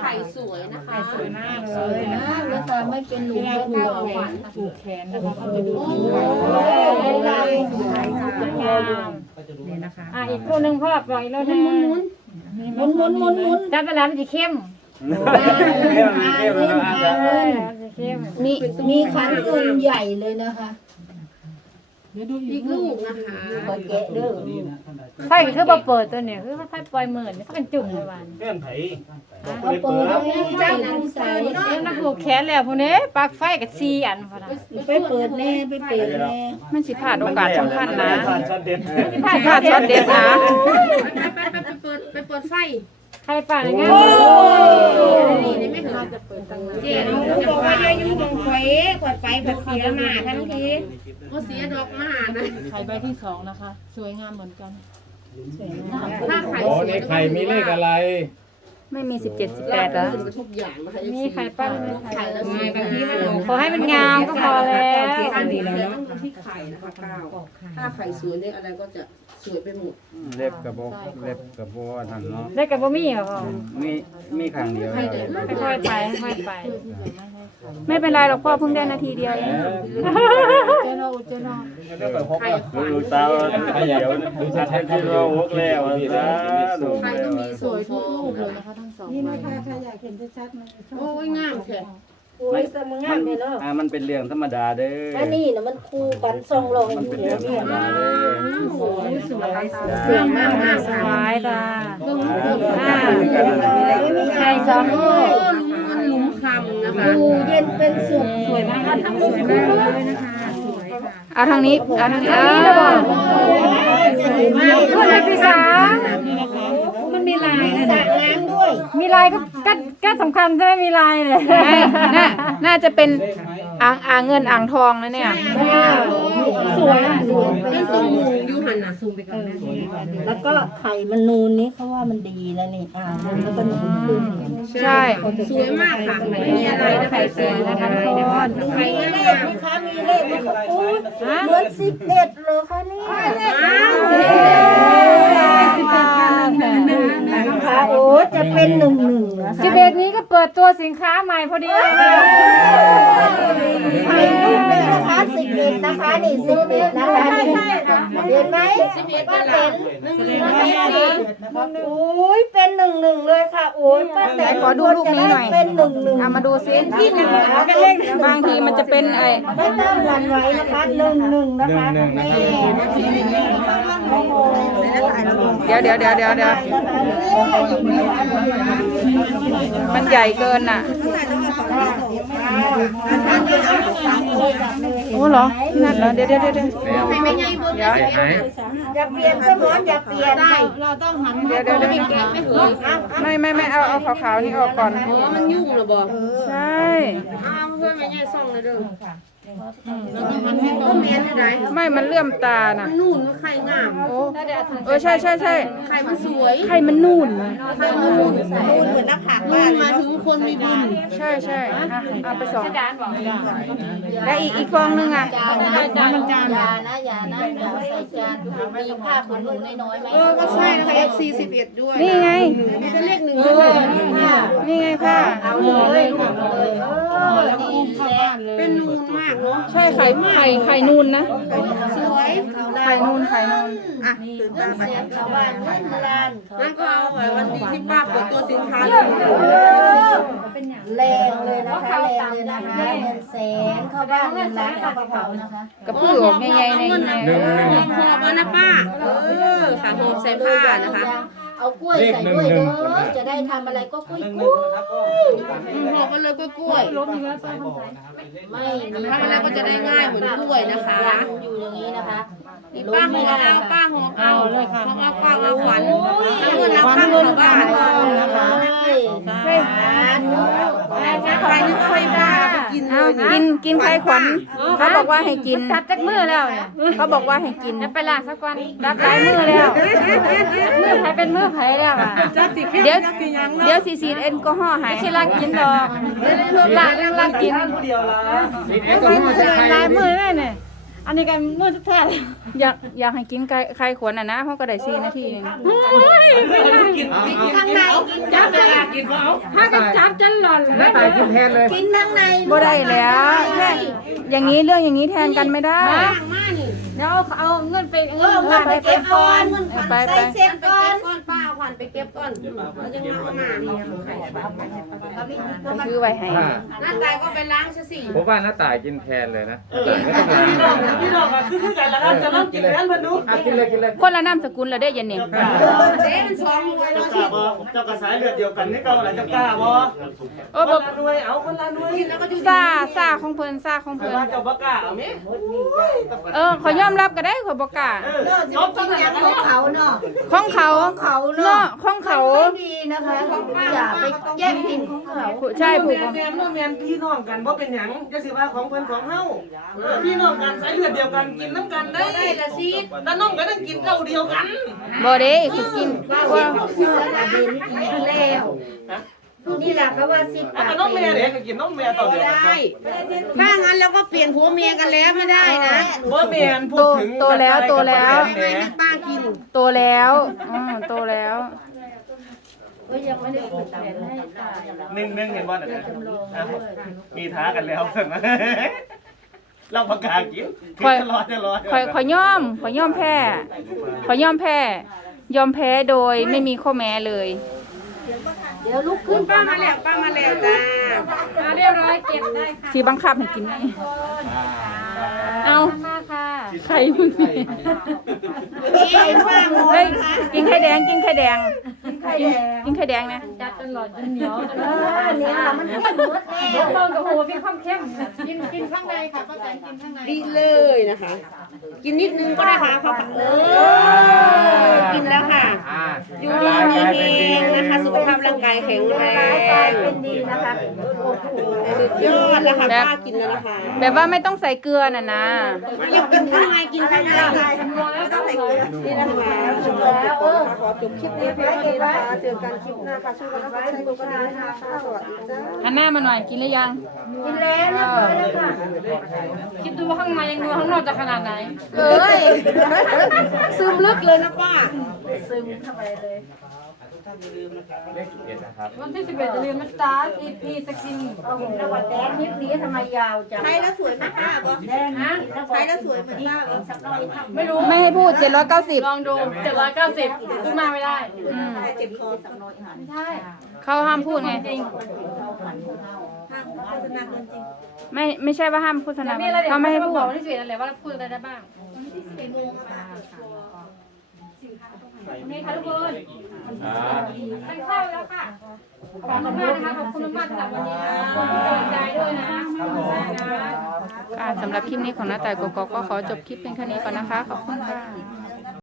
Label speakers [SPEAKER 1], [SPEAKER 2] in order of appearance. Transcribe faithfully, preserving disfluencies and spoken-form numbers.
[SPEAKER 1] ข่สวยนะคะ
[SPEAKER 2] สวยมากเล
[SPEAKER 3] สวย
[SPEAKER 2] ย
[SPEAKER 3] มากเลยค่ะไม่เป็นหลุมเป็นหลวม
[SPEAKER 2] ปลูกแขนนะคะเขาไปดู
[SPEAKER 3] โอ้
[SPEAKER 2] ที่
[SPEAKER 3] ย
[SPEAKER 2] ไข่
[SPEAKER 3] ลายสวยงาม
[SPEAKER 2] นี่นะคะ
[SPEAKER 4] อ่ะอีกคู่หนึ่งพ่อปล่อยอีกแล้วนะ
[SPEAKER 3] หมุนหมุนหมุนหมุนหมุนหมุน
[SPEAKER 4] จับเวลามันจะเข้ม
[SPEAKER 5] เข้มเข้มแล้วอาจจะ
[SPEAKER 4] เออมันจะเข้ม
[SPEAKER 3] มีมีขันอื่นใหญ่เลยนะคะ
[SPEAKER 1] อีกลูกนะคะ
[SPEAKER 3] ขอแกะเด้อ
[SPEAKER 4] ไฟก็คือบ่เปิดตัวเนี่ยคือไฟปล่อยหมื่นเขาเป็นจุ่มเลยวัน
[SPEAKER 5] เพื่อนไผ่
[SPEAKER 3] เอาเปิดเลยเจ้าผู้ใส่
[SPEAKER 4] เดี๋ยวนักผูกแขนแล้วพวกนี้ปลั๊กไฟกับซีอันพอละ
[SPEAKER 3] ไปเปิดแน่ไปเปิดแน่
[SPEAKER 6] มันสิพลาดโอกาสสำคัญนะ
[SPEAKER 5] ชัดเด็ด
[SPEAKER 6] สิพลาดช็อตเด็ดนะ
[SPEAKER 1] ไปไปไปเปิดไปเปิดไฟ
[SPEAKER 4] ใครป่าในงาน
[SPEAKER 1] นี่นี่ไม่ถึงจะเปิดตังค์เจ๊
[SPEAKER 2] เขาบอกว่าอย่าอยู่ตรงไฟกดไปแบบเสียหน้าทันที
[SPEAKER 1] ก็เสียดอกมานะ
[SPEAKER 2] ไข่ใบที่สองนะคะ สวยงามเหมือนกัน
[SPEAKER 1] ถ้าไข่
[SPEAKER 5] โอ้
[SPEAKER 1] สวย
[SPEAKER 5] นี่ไข่มีเลขอะไร
[SPEAKER 6] ไม่มีสิบเจ็ดสิบแปดแล้ว
[SPEAKER 1] ทุกอย่างนะคะ
[SPEAKER 4] มีใครป้าไม่
[SPEAKER 1] ไข่แล้วสวย
[SPEAKER 2] บางทีมันออก
[SPEAKER 4] ขอให้มันงามก็พอแล้ว
[SPEAKER 1] อันนี้ต้องดูที่ไข่นะคะเก้าถ้าไข่สวยเลขอะไรก็จะสวยไปหมด
[SPEAKER 5] เล็บกระบอกเล็บกระบอกทันเนาะ
[SPEAKER 4] ได้กับบ่มีเหรอพ่อ
[SPEAKER 5] มีมีขังเดียว
[SPEAKER 4] ค่อยๆไปค่อยๆไป
[SPEAKER 6] ไม่เป็นไรหรอกพ่อเพิ่งได้นาทีเดียวเอง
[SPEAKER 2] เจโนเจโน
[SPEAKER 5] ดูตาเดี๋ยวดูชัดให้ที่เราวกแล้วนะดู
[SPEAKER 1] ไข่ต้องมีสวยทุกลูกเลย
[SPEAKER 2] นะคะทั้งสอง
[SPEAKER 3] นี่นะคะถ้าอยากเห็นชัดๆมัน
[SPEAKER 1] โอ้ยงามแท้
[SPEAKER 3] โอ้ยสมงามเลยเนาะ
[SPEAKER 5] อ่ามันเป็นเรื่องธรรมดาเด้อ
[SPEAKER 3] อันนี้นะมันคู่กันทรงลง
[SPEAKER 5] มันเป็น
[SPEAKER 3] เดี
[SPEAKER 5] เรื่
[SPEAKER 3] ย
[SPEAKER 5] อ
[SPEAKER 3] ว
[SPEAKER 5] งธร
[SPEAKER 3] เนี่
[SPEAKER 5] รม
[SPEAKER 3] ย
[SPEAKER 5] ดาเลย
[SPEAKER 1] สวยสวย
[SPEAKER 4] สวยมากมากสวยตา
[SPEAKER 1] เรื่องลูก
[SPEAKER 4] อ่า
[SPEAKER 3] ใครสอง
[SPEAKER 1] โอ้
[SPEAKER 3] เลย
[SPEAKER 1] ลุงมันลุงคำนะคะ
[SPEAKER 3] ดูเย็นเป็นสุข
[SPEAKER 2] สวยมากทั้งสวยมากเลยนะคะสวยค่ะ
[SPEAKER 6] เอาทางนี้เอาทางนี้เออ
[SPEAKER 4] ตัวเล็กที่สาม
[SPEAKER 2] มันมีลายนะ
[SPEAKER 3] สระน้ำด้วย
[SPEAKER 4] มีลายก็ก็ก็สำคัญใช่ไหมมีลายเลย
[SPEAKER 6] ไม่น่าน่าจะเป็นอ่างอ่างเงินอ่างทองนะเนี่ย
[SPEAKER 3] สวยสวย
[SPEAKER 1] เป็นตัวหมูยูหันนะ
[SPEAKER 2] ซูมไปก่อนนะ
[SPEAKER 3] แล้วก็ไข่มันนูนนี่เขาว่ามันดีนะนี่อ่ามันแล้วก็นูนขึ้น
[SPEAKER 6] ใช่
[SPEAKER 1] สวยมากค่ะไม่มีอะไรนะไข่สวยนะคะทุกคน
[SPEAKER 3] มีเลขไหมคะมีเลขไหมคะโอ้ยเหมือนสิบเอ็ดเลยค่ะเนี่ยนะคะโอ้จะเป็นหนึ่งหนึ่งนะคะ
[SPEAKER 4] สิบเอ็ดนี้ก็เปิดตัวสินค้าใหม่พอดีเลยนะ
[SPEAKER 3] ไข่ลูกนี่นะคะสิบเอ็ดนะคะนี่สิบเอ็ดนะคะเห็นไหม
[SPEAKER 1] สิบเอ็ด
[SPEAKER 3] ป้า
[SPEAKER 1] เป็น
[SPEAKER 3] เต็น
[SPEAKER 1] หนึ่งหนึ่งร้อยแปดสิบ
[SPEAKER 3] โอ้ยเป็นหนึ่งหนึ่งเลยค่ะโอ้ยป้าแตน
[SPEAKER 6] ขอดูรูปนี้หน่อย
[SPEAKER 3] เป็นหนึ่งหนึ่ง
[SPEAKER 6] เอามาดูซิ
[SPEAKER 3] ที่หนึ่งนะคะเป็นเลข
[SPEAKER 6] บางทีมันจะเป็นไอ้
[SPEAKER 3] ไม่ต้องหวั่นไหวนะคะหนึ่งหนึ่งนะคะแม่โอ้โห
[SPEAKER 6] เดี๋ยวเดี๋ยวเดี๋ยวเดี๋ยวเดี๋ยวมันใหญ่เกินน่ะโอ้เหรอพี่นัทเหรอเดี๋ยวเดี๋ยวเดี๋ยวเดี๋ยว
[SPEAKER 1] ไม่ใหญ่เบอร์
[SPEAKER 6] เดี๋ยว
[SPEAKER 3] อย่าเปลี่ยนสมอนอย่าเปลี่ยนได้
[SPEAKER 2] เราต้องหัน
[SPEAKER 6] เดี๋ยวเดี๋ยวเดี๋ยว
[SPEAKER 1] ไม่เก๊กไม่เหย
[SPEAKER 6] ไม่ไม่ไม่เอาเอาขาวๆนี่ออกก่อน
[SPEAKER 1] อ๋อมันยุ่งเหรอบ่
[SPEAKER 6] ใช่
[SPEAKER 1] อ้าวเพื่อนไม่ใหญ่ซ่องเลยเด้อเราต้องหันให้ตรงเมียนอยู่ไหน
[SPEAKER 6] ไม่มันเลื่อมตาน่ะ
[SPEAKER 1] นู่นไข่งาม
[SPEAKER 6] โอ้เออใช่ใช่ใช่
[SPEAKER 1] ไข่มันสวย
[SPEAKER 6] ไข่มันนู่นนะ
[SPEAKER 1] ไข่มันนุ่นนุ่นเหมือนหน้าผากนุ่นมาถึงคนมีบุญ
[SPEAKER 6] ใช่ใช่อ่ะเอาไปสอง
[SPEAKER 4] จานบอก
[SPEAKER 6] แล้วอีกอีกฟองนึงอ่ะ
[SPEAKER 3] จานนะจานจานยานะยานะอย่าใส่จานมีผ้าขนหนูน้อยๆไหม
[SPEAKER 1] เออก็ใช่นะคะ เอฟ ซี สิบเอ็ดด้วย
[SPEAKER 6] นี่ไง
[SPEAKER 1] มีเป็นเลขหนึ่ง
[SPEAKER 3] เอ
[SPEAKER 1] ด้วย
[SPEAKER 3] อนี่ผ้า
[SPEAKER 6] นี่ไงค่ะ
[SPEAKER 3] เอาเลยลูกเอาเลยเออดีแหละ
[SPEAKER 1] เป็นนูนมากเนาะ
[SPEAKER 6] ใช่ไข่ไข่ไข่นูนนะ
[SPEAKER 1] สวย
[SPEAKER 6] ไข่นูนไข่นูน
[SPEAKER 1] อ่ะตื่น
[SPEAKER 3] เงิ
[SPEAKER 1] ตาน ไป
[SPEAKER 3] เสียชาวบ้านเงินล้าน
[SPEAKER 1] นั่นก็เอาไว้วันดีที่ป้าเปิดตัวสินค้า
[SPEAKER 3] แรงเลยนะคะแรงเลยนะคะเงินแสนเข้าบ้านเงินล้านเข้ากระเป๋านะคะ
[SPEAKER 6] กระพือออกใหญ่ๆใน
[SPEAKER 1] เงิน
[SPEAKER 6] ใน
[SPEAKER 1] หอบหอบเอานะป้า เออค่ะหอบใส่ผ้านะคะ
[SPEAKER 3] เอากล้วยใส่ด้วยเด้อจะได้ทำอะไรก็กล้วยกล้วย
[SPEAKER 1] หอบไปเลยก็กล้วย
[SPEAKER 3] ไม่
[SPEAKER 1] ทำอะไรก็จะได้ง่ายเหมือนกล้วยนะคะ
[SPEAKER 3] อยู่อย่างนี้นะคะ
[SPEAKER 1] นี่ป้าหอบเอาป้าหอบเอาเลยค่ะหอบเอาป้าเอาขวัญเอาเงินเอาข้างเข้าบ้าน
[SPEAKER 3] นะคะใช่
[SPEAKER 1] ใครนึกค่อยบ้าไปกินเล
[SPEAKER 6] เอา
[SPEAKER 1] ย
[SPEAKER 6] กินกินไข่ขวัญเขาบอกว่าให้กิน
[SPEAKER 4] ตัดจากมือแล้วเนี่ย
[SPEAKER 6] เขาบอกว่าให้กิน
[SPEAKER 4] จะไปล้างสักวัน
[SPEAKER 6] รับหลายมือแล้ว
[SPEAKER 4] มือไผเป็นมือไผแล้วอ่ะ
[SPEAKER 6] เดี๋ยวเดี๋ยวสีสีแอลกอฮอล์หาย
[SPEAKER 4] ไม่ใช่ล้างกินหรอกล้างล้างกิน
[SPEAKER 5] เอ็ก
[SPEAKER 4] ใครมือลายมือแม่เนี่ยอันนี้กันมือแท้
[SPEAKER 6] อยากอยากให้กินไก่ไข่ขวนอ่ะนะเพราะก็ได้สี่นาทีนึง
[SPEAKER 3] ข้างในกินจับเลย
[SPEAKER 4] ถ้ากันจับจนหล่อน
[SPEAKER 2] หน้าตายกินแทนเลย
[SPEAKER 3] กินข้างใน
[SPEAKER 6] บ่ได้แล้วแค่อย่างนี้เรื่องอย่างนี้แทนกันไม่ได้
[SPEAKER 4] เดี๋ยวเอาเอาเงินไป
[SPEAKER 3] เออผ่านไปเก็บก่อนใส่เซฟก่อน
[SPEAKER 1] ก้อนป้าขวัญไปเก็บก้อนแล้วยังมาหน้านี่
[SPEAKER 6] ไปซื้อไว้ให้
[SPEAKER 1] หน้าตายก็ไปล้างซะสิ
[SPEAKER 5] ผมว่าน้าตายกินแทนเลยนะ
[SPEAKER 2] พี่น้องพี่น้องอ่ะคือคือกันแล้วครับจะลองกินแทนเพิ่นดูกินเลยกินเลย
[SPEAKER 6] คนละนามสกุลละเด้ยันนี่
[SPEAKER 1] เด้มันสองหน่วย
[SPEAKER 2] เจ้า
[SPEAKER 1] เนาะ
[SPEAKER 2] กล้า
[SPEAKER 1] สิ
[SPEAKER 2] บ่เจ้ากระสายเลือดเดียวกันนี่เก่าหลายเจ้ากล้าบ่
[SPEAKER 6] โอ้
[SPEAKER 2] คน
[SPEAKER 6] บ่
[SPEAKER 2] ละหน่วยเอาคนละหน่วย
[SPEAKER 1] แล้วก็อยู่
[SPEAKER 6] ซาซาของเพิ่นซาของ
[SPEAKER 2] แต่
[SPEAKER 6] เพิ่น
[SPEAKER 2] ว่าเจ้าบ่กล้าเอาแม่โอ้ย
[SPEAKER 6] เออขอยอมรับก็ได้ขอยบ่กล้า
[SPEAKER 2] เออจบ
[SPEAKER 3] กินอย่างของเขาเนาะ
[SPEAKER 6] ของเขา
[SPEAKER 3] เขา
[SPEAKER 6] เนาะ
[SPEAKER 3] เนาะ
[SPEAKER 6] ของเขา
[SPEAKER 3] ไม่ดีนะคะอย่าไปแย่งกินของเขา
[SPEAKER 6] ใช่ผูก
[SPEAKER 2] แม่แม่บ่แม่นพี่น้องกันบ่เป็นหยังจะสิว่าของเพิ่นของเฮาเออพี่น้องกันสายเลือดเดียวกันกินน้ำกันได้
[SPEAKER 1] ได้ละสิ
[SPEAKER 2] แต่น้องก็ต้องกินเก่าเดียวกัน
[SPEAKER 6] บ่เด้คือกินว่า
[SPEAKER 3] เสือกระเด็นอีกแล้วนี่แหละก็ว่าสิบ
[SPEAKER 2] อ่ะแต่น้องแม่เด็กก็กินน้องแม่ต่อเดียวกัน
[SPEAKER 1] ได้ถ้างั้นเราก็เปลี่ยนผัวเมียกันแล้วไม่ได้นะ
[SPEAKER 2] บ่แม่นพู
[SPEAKER 6] โต
[SPEAKER 2] ดถึง
[SPEAKER 6] โตแล้วโตแล้ว
[SPEAKER 1] ไม่ให้ป้ากิน
[SPEAKER 6] โตแล้วอือโตแล้ว
[SPEAKER 2] หนึ่งหนึ่งเห็นบ่น่ะนะอ่ะมีท้ากันแล้วใช่ไหมเราประกาศกินกินตลอดตลอด
[SPEAKER 6] ขอยขอยยอมขอยยอมแพ้ขอยยอมแพ้ ยอมแพ้โดยไม่มีข้อแม้เลย
[SPEAKER 3] เดี๋ยวลุกขึ้น
[SPEAKER 1] ป้ามาแล้วป้ามาแล้วจ้า
[SPEAKER 4] มาเรียบร้อยเก็บได้ค่ะ
[SPEAKER 6] สีบังคับให้กินไงเอา
[SPEAKER 4] มากค่ะ
[SPEAKER 6] ไข่มึง
[SPEAKER 3] ไข่ป้าหมด
[SPEAKER 6] เฮ้ยกินไข่แดงกินไข่แดงกินกินไข่แดงนะ
[SPEAKER 4] จับจนหล่อนจนเหนียวจน
[SPEAKER 3] เออเนี่ยมันเข้มหมด
[SPEAKER 4] เดี๋
[SPEAKER 3] แล้
[SPEAKER 4] ยว
[SPEAKER 3] ว
[SPEAKER 4] มองกับหัวมีความเข้มกินกินข้างในค่ะป้าแตนกินข้างใน
[SPEAKER 1] ดีเลยนะคะ กินนิดนึงก็ได้ค่ะเขาค่ะเออกินแล้วค่ะ อยู่ดีมีเองนะคะ สุขภาพร่างกายแข็งแร
[SPEAKER 3] กลาย
[SPEAKER 1] ง
[SPEAKER 3] เป็นดีนะคะโอ้โห
[SPEAKER 1] สุดยอดแล้วค่ะป้ากินแล้วนะคะ
[SPEAKER 6] แบบว่าไม่ต้องใส่เกลือน่ะนะ
[SPEAKER 1] อยากกินข้างในกินข้างใน
[SPEAKER 4] ไม่ต้องใส่เกลือ
[SPEAKER 1] นี่นะคะ
[SPEAKER 3] แล้วเออ
[SPEAKER 1] ขอจบคลิปนี้เพียงเท่านี้นะคะเจอกันคลิปหน้าค่ะช่วยกันไลค์กดกระดิ่งนะคะสวัสดีจ้า
[SPEAKER 6] หันหน้ามาหน่อยกินหรือยัง
[SPEAKER 3] กินแล้วเรียบร้อยแล้วค่ะ
[SPEAKER 4] คิดดูว่าข้างในยังดูข้างนอกจะขนาดไหน
[SPEAKER 1] เอ้ยซึมลึกเลยนะป้า
[SPEAKER 5] เลขเอ็ดนะครับ
[SPEAKER 4] วันที่สิบเอ็ดจะเรียนมัสตาร์ทีพีสกิน
[SPEAKER 3] โอ้โหแล้ววันแดนคลิปนี้ทำไมยาวจัง
[SPEAKER 1] ใช้แล้วสวยไหมป้าบอ
[SPEAKER 3] แดนนะ
[SPEAKER 1] ใช้แล้วสวยเหมือนป้าบอ
[SPEAKER 3] สักหน่อยทำ
[SPEAKER 4] ไม่รู้
[SPEAKER 6] ไม่ให้พูดเจ็ดร้อยเก้าสิบ
[SPEAKER 4] ลองดูเจ็ดร้อยเก้าสิบซื้อมาไม่ได้
[SPEAKER 6] อืม
[SPEAKER 1] เจ็บคอ
[SPEAKER 4] ไม่ใช่
[SPEAKER 6] เขาห้ามพูดไง
[SPEAKER 4] จริง
[SPEAKER 1] ห้ามโฆษณาเกินจริง
[SPEAKER 6] ไม่ไม่ใช่ว่าห้ามโฆษณา
[SPEAKER 4] นี่เราเดี๋ยว
[SPEAKER 6] เขาไม่ให้
[SPEAKER 4] มา
[SPEAKER 6] พู
[SPEAKER 4] บ
[SPEAKER 6] ด
[SPEAKER 4] อกวันที่สิบเอ็ดนั่นแหละว่าพูดอะไรได้บ้างนี่ค่ะทุกคนทานข้าวแล้วค่ะขอบคุณมากนะคะขอบคุณมากสำหรับวันนี้นะขอบคุณกำลังใจด้วยนะ
[SPEAKER 6] ค่ะสำหรับคลิปนี้ของน้าต่ายกกอกก็ขอจบคลิปเพียงเท่านี้ก่อนนะคะ ขอบคุณค่ะ